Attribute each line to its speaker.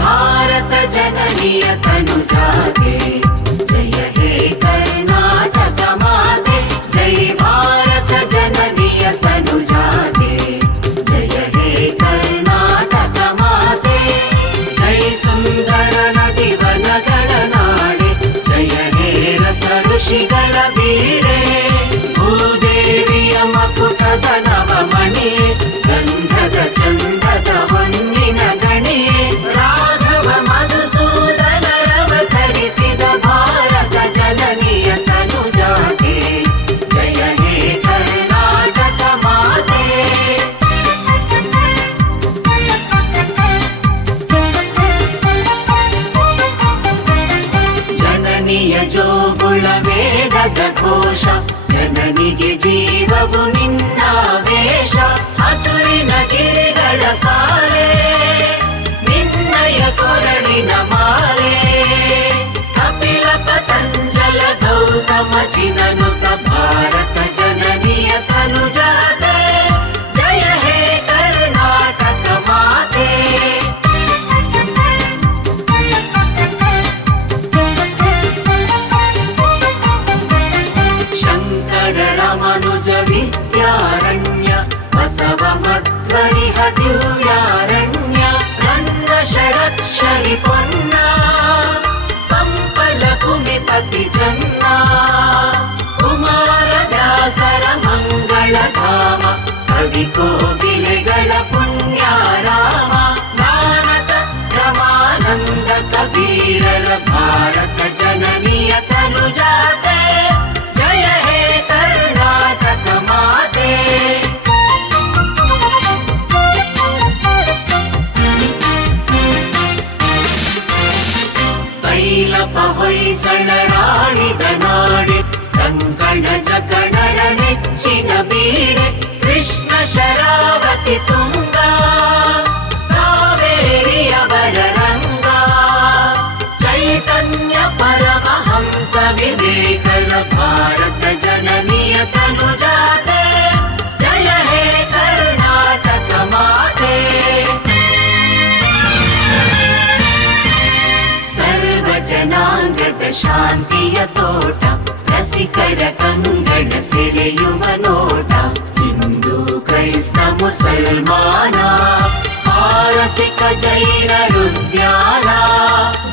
Speaker 1: भारत जननीय तनुजाते जय हे कर्णाटक माते जय भारत जननीय तनुजाते जय हे कर्णाटक माते जय सुन्दर नदिवनगणनाडे जय हे रस ऋषिगण ಜೋಗುಳ ವೇದದ ಘೋಷ ಜನನಿಗೆ ಜೀವವು ನಿನ್ನ ವೇಷ. ಹಸುರಿನ ಗಿರಿಗಳ ಸಾಲೆ ನಿನ್ನಯ ಕೊರಳಿನ ಮಾಲೆ. ಕಪಿಲ ಪತಂಜಲ ಗೌತಮ ಚಿನನುತ कामध्वरिह दिव्यारण्य रन्नषडक्षरि पन्ना पम्पलकुमिपति जन्ना कुमारदासर मङ्गलधाम कविकोकिलगळ पुण्याराम भारत जननीय तनुजा ै सणराणि गनाड च गणर निश्चिन वीड कृष्ण शरावति तुङ्गा कावेरि अवयरङ्गा चैतन्य परमहंसविवेकर भारत जननिय तनुजा ಶಾಂತಿಯ ತೋಟ ರಸಿಕರ ಕಂಗಳ ಸೆಳೆಯುವ ನೋಟ ಹಿಂದೂ ಕ್ರೈಸ್ತ ಮುಸಲ್ಮಾನ ಪಾರಸಿಕ ಜೈನರುದ್ಯಾನ ಜನಕನ